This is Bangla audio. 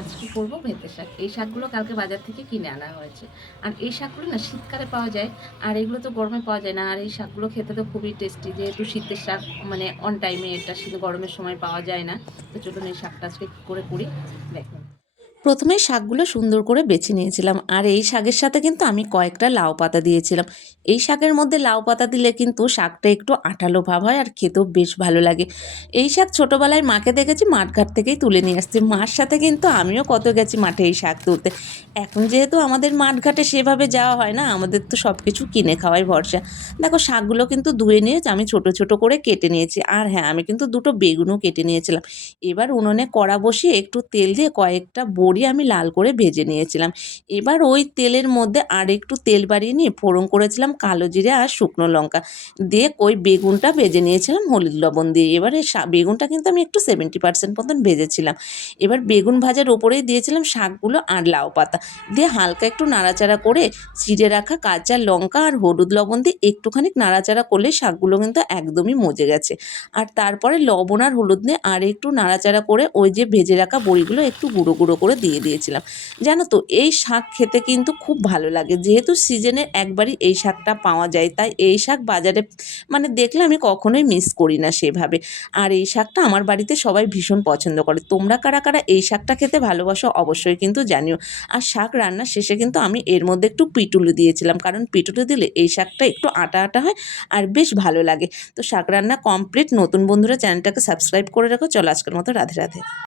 আজকে করবো ভেতে শাক। এই শাকগুলো কালকে বাজার থেকে কিনে আনা হয়েছে। আর এই শাকগুলো না শীতকালে পাওয়া যায়, আর এগুলো তো গরমে পাওয়া যায় না। আর এই শাকগুলো খেতে তো খুবই টেস্টি, যেহেতু শীতের শাক মানে অন টাইমে এটা শীত গরমের সময় পাওয়া যায় না। তো চলুন এই শাকটা আজকে কী করে করি দেখুন। প্রথমে শাকগুলো সুন্দর করে বেছে নিয়েছিলাম, আর এই শাকের সাথে কিন্তু আমি কয়েকটা লাউ পাতা দিয়েছিলাম। এই শাকের মধ্যে লাউ পাতা দিলে কিন্তু শাকটা একটু আঠালো ভাব হয় আর খেতেও বেশ ভালো লাগে। এই শাক ছোটোবেলায় মাকে দেখেছি মাঠঘাট থেকেই তুলে নিয়ে আসছে। মার সাথে কিন্তু আমিও কত গেছি মাঠে এই শাক তুলতে। এখন যেহেতু আমাদের মাঠঘাটে সেভাবে যাওয়া হয় না, আমাদের তো সব কিছু কিনে খাওয়াই ভরসা। দেখো শাকগুলো কিন্তু ধুয়ে নিয়ে আমি ছোট ছোট করে কেটে নিয়েছি। আর হ্যাঁ, আমি কিন্তু দুটো বেগুনও কেটে নিয়েছিলাম। এবার উনুনে কড়া বসিয়ে একটু তেল দিয়ে কয়েকটা বড়ি আমি লাল করে ভেজে নিয়েছিলাম। এবার ওই তেলের মধ্যে আর একটু তেল বাড়িয়ে নিয়ে ফোড়ন করেছিলাম কালো জিরে আর শুকনো লঙ্কা দিয়ে ওই বেগুনটা ভেজে নিয়েছিলাম হলুদ লবণ দিয়ে। এবারে বেগুনটা কিন্তু আমি একটু 70% মতন ভেজেছিলাম। এবার বেগুন ভাজার ওপরেই দিয়েছিলাম শাকগুলো আর লাউ পাতা দিয়ে হালকা একটু নাড়াচাড়া করে চিড়ে রাখা কাঁচা লঙ্কা আর হলুদ লবণ দিয়ে একটুখানি নাড়াচাড়া করলে শাকগুলো কিন্তু একদমই মজে গেছে। আর তারপরে লবণ আর হলুদ দিয়ে আর একটু নাড়াচাড়া করে ওই যে ভেজে রাখা বড়িগুলো একটু গুঁড়ো গুঁড়ো করে দিয়ে দিয়েছিলাম। জানো তো এই শাক খেতে কিন্তু খুব ভালো লাগে, যেহেতু সিজনে একবারই এই শাকটা পাওয়া যায়, তাই এই শাক বাজারে মানে দেখলে আমি কখনোই মিস করি না সেভাবে। আর এই শাকটা আমার বাড়িতে সবাই ভীষণ পছন্দ করে। তোমরা কারা কারা এই শাকটা খেতে ভালোবাসো অবশ্যই কিন্তু জানিও। আর শাক রান্নার শেষে কিন্তু আমি এর মধ্যে একটু পিটুলু দিয়েছিলাম, কারণ পিটুলু দিলে এই শাকটা একটু আটা আটা হয় আর বেশ ভালো লাগে। তো শাক রান্না কমপ্লিট। নতুন বন্ধুরা চ্যানেলটাকে সাবস্ক্রাইব করে রাখো। চলো আজকের মতো রাধে রাধে।